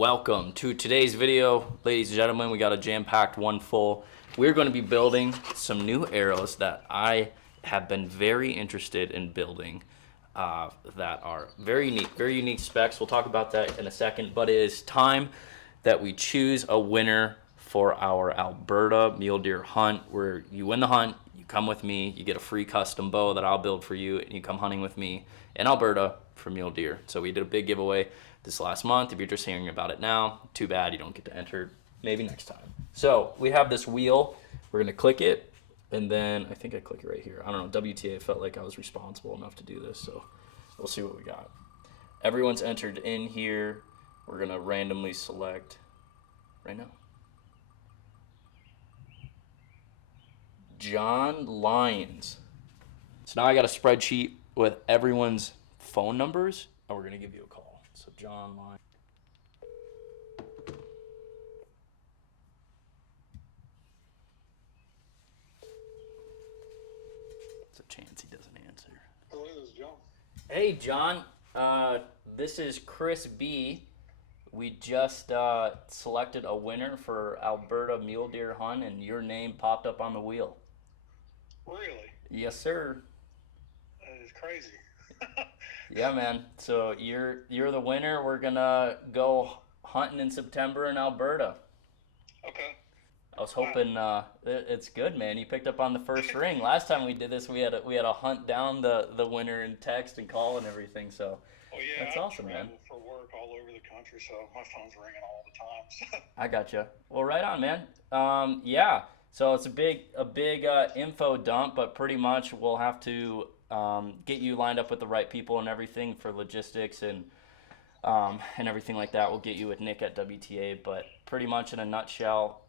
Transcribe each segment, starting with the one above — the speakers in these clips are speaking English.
welcome to today's video. Ladies and gentlemen, we got a jam-packed one full. We're going to be building some new arrows that I have been very interested in building that are very unique specs. We'll talk about that in a second, but it is time that we choose a winner for our Alberta mule deer hunt, where you win the hunt, you come with me, you get a free custom bow that I'll build for you, and you come hunting with me in Alberta for mule deer. So we did a big giveaway this last month. If you're just hearing about it now, too bad you don't get to enter. Maybe next time. So we have this wheel. We're gonna click it, and then I think I click it right here. I don't know, WTA felt like I was responsible enough to do this, so we'll see what we got. Everyone's entered in here. We're gonna randomly select right now. John Lyons. So now I got a spreadsheet with everyone's phone numbers, and we're gonna give you a call. So John Lyons. There's a chance he doesn't answer. Hello, this is John. Hey John, this is Chris B. We just selected a winner for Alberta mule deer hunt, and your name popped up on the wheel. Really? Yes, sir. That is crazy. Yeah, man. So you're the winner. We're gonna go hunting in September in Alberta. Okay. I was hoping it's good, man. You picked up on the first ring. Last time we did this, we had a hunt down the winner and text and call and everything. So yeah, that's awesome, man. For work all over the country, so my phone's ringing all the time. So. I gotcha. Well, right on, man. Yeah. So it's a big info dump, but pretty much we'll have to get you lined up with the right people and everything for logistics and everything like that. We'll get you with Nick at WTA, but pretty much in a nutshell,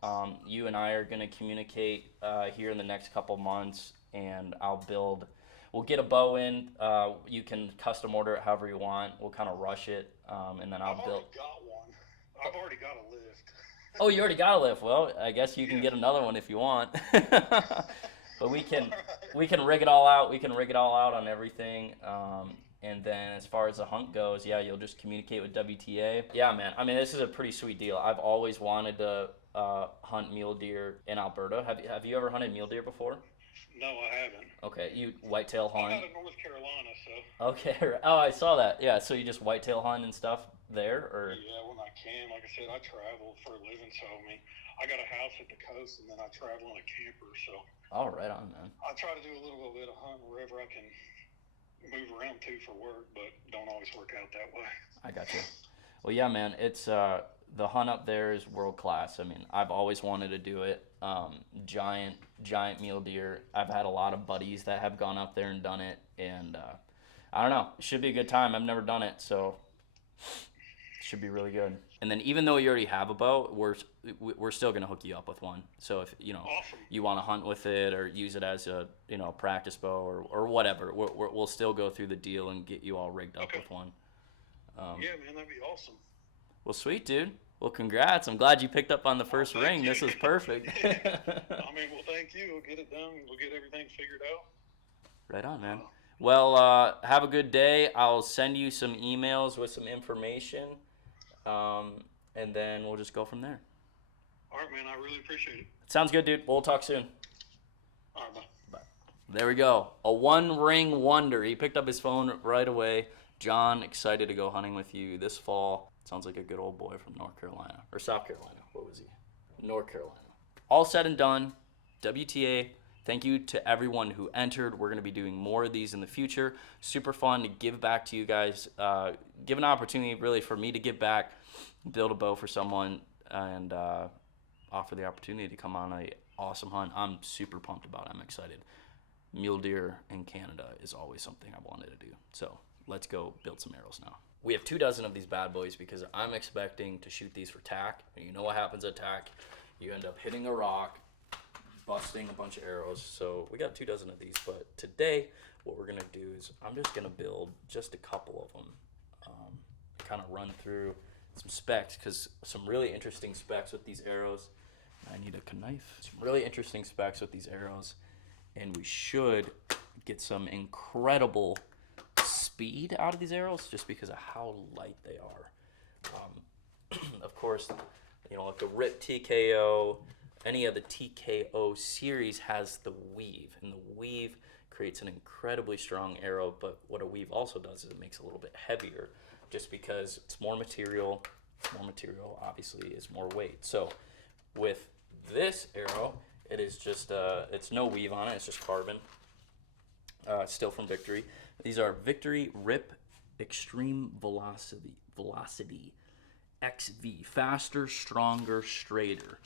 you and I are going to communicate here in the next couple months, and we'll get a bow in. You can custom order it however you want. We'll kind of rush it, and then I've already got one. I've already got a lift. Oh, you already got a lift. Well, I guess you can get another one if you want. But we can rig it all out. We can rig it all out on everything. And then as far as the hunt goes, yeah, you'll just communicate with WTA. Yeah, man. I mean, this is a pretty sweet deal. I've always wanted to hunt mule deer in Alberta. Have you ever hunted mule deer before? No, I haven't. Okay, you whitetail hunt. I'm out of North Carolina, so. Okay. Oh, I saw that. Yeah, so you just whitetail hunt and stuff there, or? Yeah, when I can. Like I said, I travel for a living, so I mean, I got a house at the coast, and then I travel in a camper, so. Oh, right on, man. I try to do a little bit of hunting wherever I can move around to for work, but don't always work out that way. I got you. Well, yeah, man, it's the hunt up there is world class. I mean, I've always wanted to do it. Giant mule deer. I've had a lot of buddies that have gone up there and done it, and I don't know. It should be a good time. I've never done it, so it should be really good. And then even though you already have a bow, we're still gonna hook you up with one. So if Awesome. you want to hunt with it or use it as a practice bow or whatever, we'll still go through the deal and get you all rigged up with one. Yeah, man, that'd be awesome. Well, sweet, dude. Well, congrats. I'm glad you picked up on the first ring. You. This is perfect. I mean, well, thank you. We'll get it done. We'll get everything figured out. Right on, man. Well, have a good day. I'll send you some emails with some information, and then we'll just go from there. All right, man. I really appreciate it. Sounds good, dude. We'll talk soon. All right, bye. Bye. There we go. A one-ring wonder. He picked up his phone right away. John, excited to go hunting with you this fall. Sounds like a good old boy from North Carolina. Or South Carolina. What was he? North Carolina. All said and done. WTA, thank you to everyone who entered. We're going to be doing more of these in the future. Super fun to give back to you guys. Give an opportunity, really, for me to give back, build a bow for someone, and offer the opportunity to come on an awesome hunt. I'm super pumped about it. I'm excited. Mule deer in Canada is always something I've wanted to do. So let's go build some arrows now. We have 24 of these bad boys because I'm expecting to shoot these for tack. And you know what happens at tack? You end up hitting a rock, busting a bunch of arrows. So we got 24 of these. But today, what we're going to do is I'm just going to build just a couple of them. Kind of run through some specs, because some really interesting specs with these arrows. I need a knife. Some really interesting specs with these arrows. And we should get some incredible speed out of these arrows just because of how light they are. course, you know, like the Rip TKO, any of the TKO series has the weave, and the weave creates an incredibly strong arrow, but what a weave also does is it makes it a little bit heavier, just because it's more material obviously is more weight. So with this arrow, it is just, it's no weave on it, it's just carbon, still from Victory. These are Victory Rip Extreme Velocity XV, faster, stronger, straighter.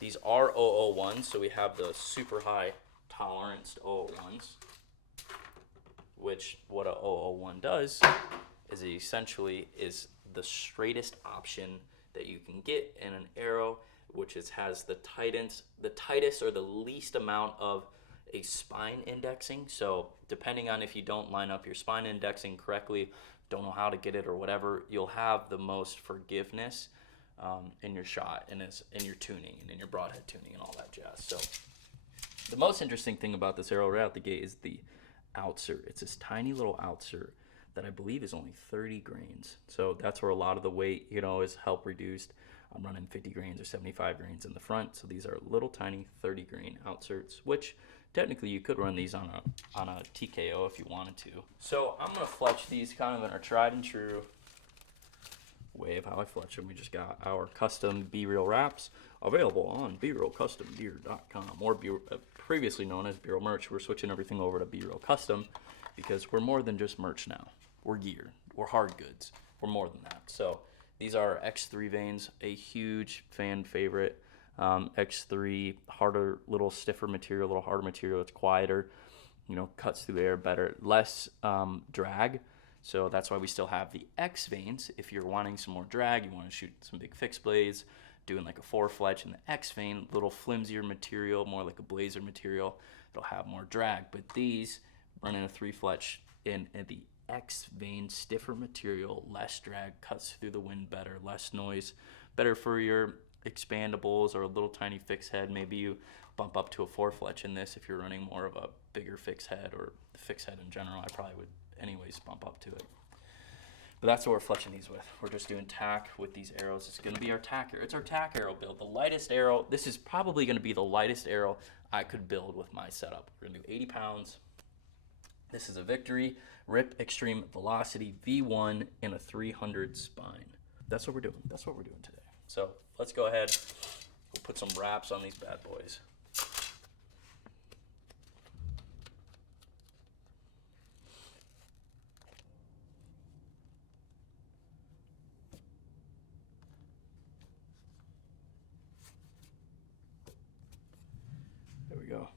These are 001s, so we have the super high tolerance to 001s, which what a 001 does is it essentially is the straightest option that you can get in an arrow, which has the tightest or the least amount of a spine indexing. So depending on if you don't line up your spine indexing correctly, don't know how to get it or whatever, you'll have the most forgiveness in your shot and in your tuning and in your broadhead tuning and all that jazz. So the most interesting thing about this arrow right out the gate is the outsert. It's this tiny little outsert that I believe is only 30 grains. So that's where a lot of the weight, you know, is help reduced. I'm running 50 grains or 75 grains in the front. So these are little tiny 30 grain outserts, which technically you could run these on a TKO if you wanted to. So I'm gonna fletch these kind of in our tried and true way of how I fletch them. We just got our custom B-Reel wraps available on BeRealCustomGear.com, or previously known as B-Reel Merch. We're switching everything over to B-Reel Custom because we're more than just merch now. We're gear, we're hard goods, we're more than that. So these are X3 vanes, a huge fan favorite. X3, harder, little stiffer material, a little harder material. It's quieter, you know, cuts through the air better, less drag. So that's why we still have the X vanes. If you're wanting some more drag, you want to shoot some big fixed blades, doing like a 4 fletch in the X vane, little flimsier material, more like a blazer material, it'll have more drag. But these running a 3 fletch in the X vane, stiffer material, less drag, cuts through the wind better, less noise, better for your expandables or a little tiny fixed head. Maybe you bump up to a 4 fletch in this if you're running more of a bigger fixed head, or fixed head in general. I probably would anyways bump up to it. But that's what we're fletching these with. We're just doing tack with these arrows. It's going to be our tack arrow. It's our tack arrow build. The lightest arrow. This is probably going to be the lightest arrow I could build with my setup. We're going to do 80 pounds. This is a Victory Rip Extreme Velocity V1 in a 300 spine. That's what we're doing. That's what we're doing today. So let's go ahead. We'll put some wraps on these bad boys. There we go.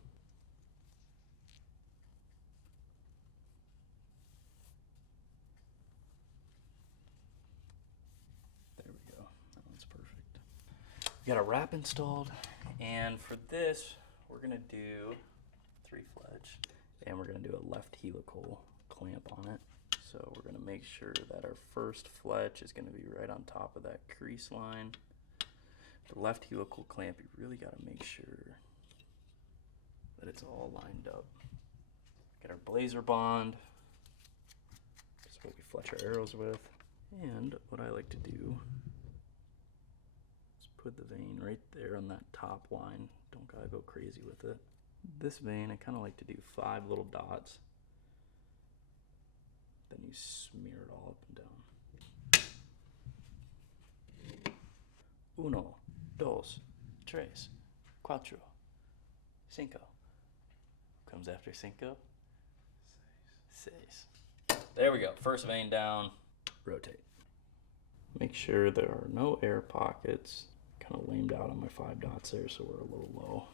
There we go. That one's perfect. We got a wrap installed, and for this, we're gonna do 3 fletch, and we're gonna do a left helical clamp on it. So we're gonna make sure that our first fletch is gonna be right on top of that crease line. The left helical clamp, you really gotta make sure that it's all lined up. Get our blazer bond. This is what we fletch our arrows with. And what I like to do is put the vane right there on that top line. Don't gotta go crazy with it. This vane, I kind of like to do 5 little dots. Then you smear it all up and down. 1, 2, 3, 4, 5. Comes after 5. 6. There we go. First vane down. Rotate. Make sure there are no air pockets. Kind of lamed out on my 5 dots there, so we're a little low.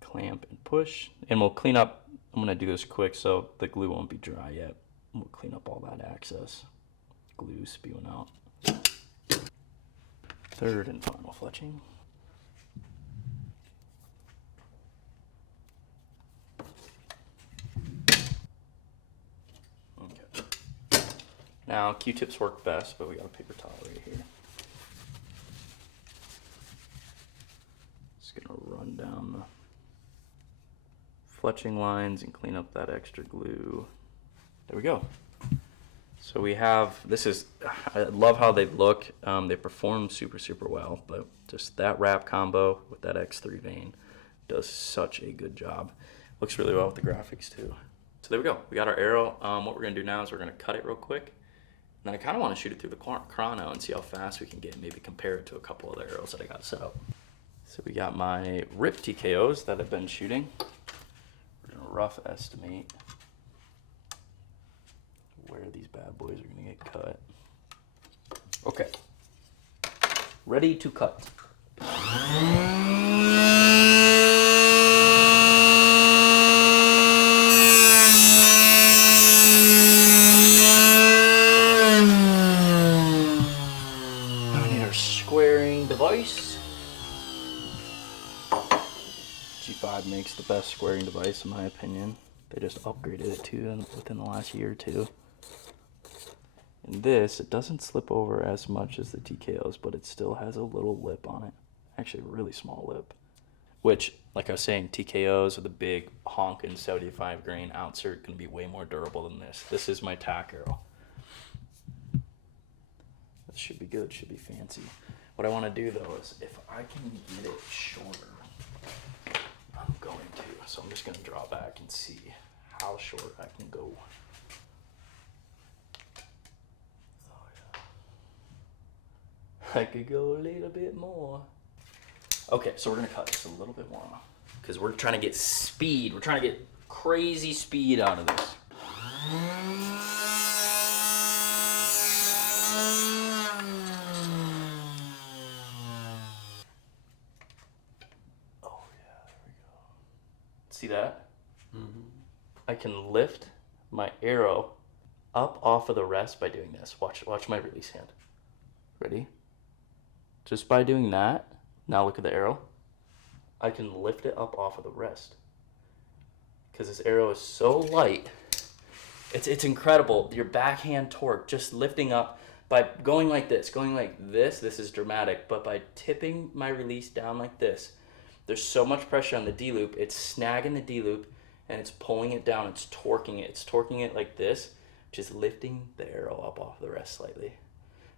Clamp and push. And we'll clean up. I'm going to do this quick so the glue won't be dry yet. We'll clean up all that excess glue spewing out. Third and final fletching. Now, Q-tips work best, but we got a paper towel right here. Just gonna run down the fletching lines and clean up that extra glue. There we go. So we have, I love how they look. They perform super, super well, but just that wrap combo with that X3 vane does such a good job. Looks really well with the graphics too. So there we go. We got our arrow. What we're gonna do now is we're gonna cut it real quick. And then I kind of want to shoot it through the chrono and see how fast we can get, maybe compare it to a couple of the arrows that I got set up. So we got my RIP TKOs that I've been shooting. We're gonna rough estimate where these bad boys are gonna get cut. Okay, ready to cut. I need our squaring device. G5 makes the best squaring device in my opinion. They just upgraded it too within the last year or two. And this, it doesn't slip over as much as the TKOs, but it still has a little lip on it. Actually, a really small lip. Which, like I was saying, TKOs with a big honkin' 75 grain outsert can be way more durable than this. This is my tack arrow. This should be good, should be fancy. What I want to do though is, if I can get it shorter, I'm going to. So I'm just going to draw back and see how short I can go. I could go a little bit more. Okay, so we're gonna cut just a little bit more because we're trying to get speed. We're trying to get crazy speed out of this. Oh yeah, there we go. See that? Mm-hmm. I can lift my arrow up off of the rest by doing this. Watch my release hand. Ready? Just by doing that, now look at the arrow, I can lift it up off of the rest. Because this arrow is so light, it's incredible. Your backhand torque, just lifting up, by going like this, this is dramatic, but by tipping my release down like this, there's so much pressure on the D-loop, it's snagging the D-loop, and it's pulling it down, it's torquing it like this, just lifting the arrow up off the rest slightly.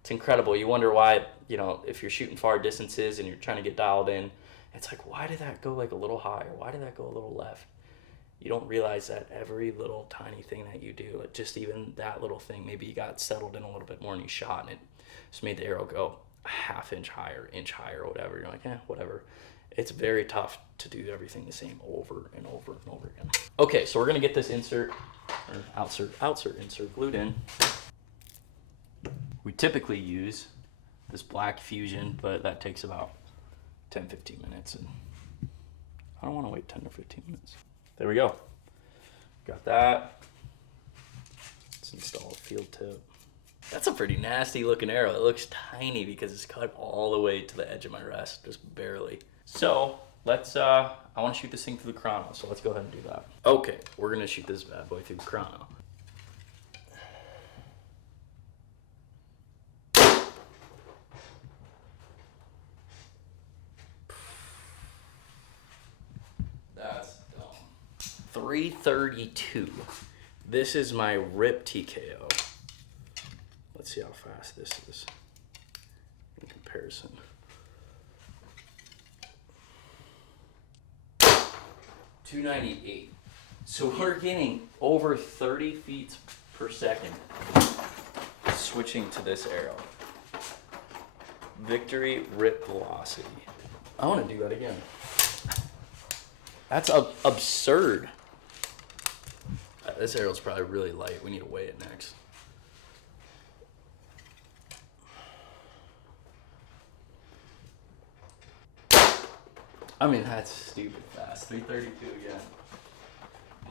It's incredible. You wonder why, if you're shooting far distances and you're trying to get dialed in, it's like, why did that go like a little higher? Why did that go a little left? You don't realize that every little tiny thing that you do, just even that little thing, maybe you got settled in a little bit more and you shot and it just made the arrow go a half inch higher, or whatever. You're like, whatever. It's very tough to do everything the same over and over and over again. Okay, so we're gonna get this insert glued in. We typically use this black Fusion, but that takes about 10-15 minutes, and I don't want to wait 10 or 15 minutes. There we go. Got that. Let's install a field tip. That's a pretty nasty looking arrow. It looks tiny because it's cut all the way to the edge of my rest, just barely. So let's, I want to shoot this thing through the chrono, so let's go ahead and do that. Okay, we're going to shoot this bad boy through the chrono. That's dumb. 332. This is my RIP TKO. Let's see how fast this is in comparison. 298. So we're getting over 30 feet per second switching to this arrow. Victory RIP velocity. I want to do that again. That's absurd. This arrow's probably really light. We need to weigh it next. I mean, that's stupid fast. 332 again.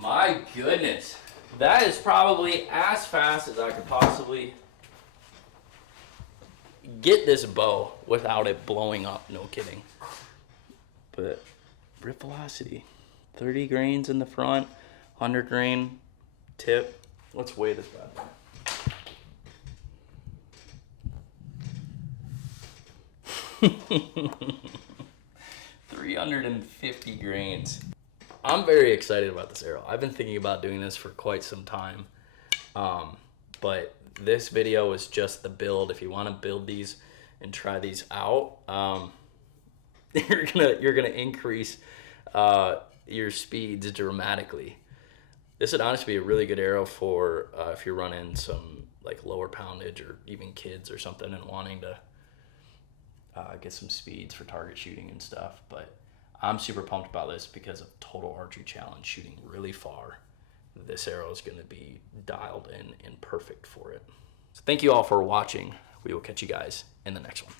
My goodness. That is probably as fast as I could possibly get this bow without it blowing up. No kidding. But RIP velocity. 30 grains in the front, 100 grain tip. Let's weigh this bad boy. 350 grains. I'm very excited about this arrow. I've been thinking about doing this for quite some time. But this video is just the build. If you want to build these and try these out, you're gonna increase your speeds dramatically. This would honestly be a really good arrow for if you're running some like lower poundage or even kids or something and wanting to get some speeds for target shooting and stuff. But I'm super pumped about this because of Total Archery Challenge shooting really far. This arrow is going to be dialed in and perfect for it. So thank you all for watching. We will catch you guys in the next one.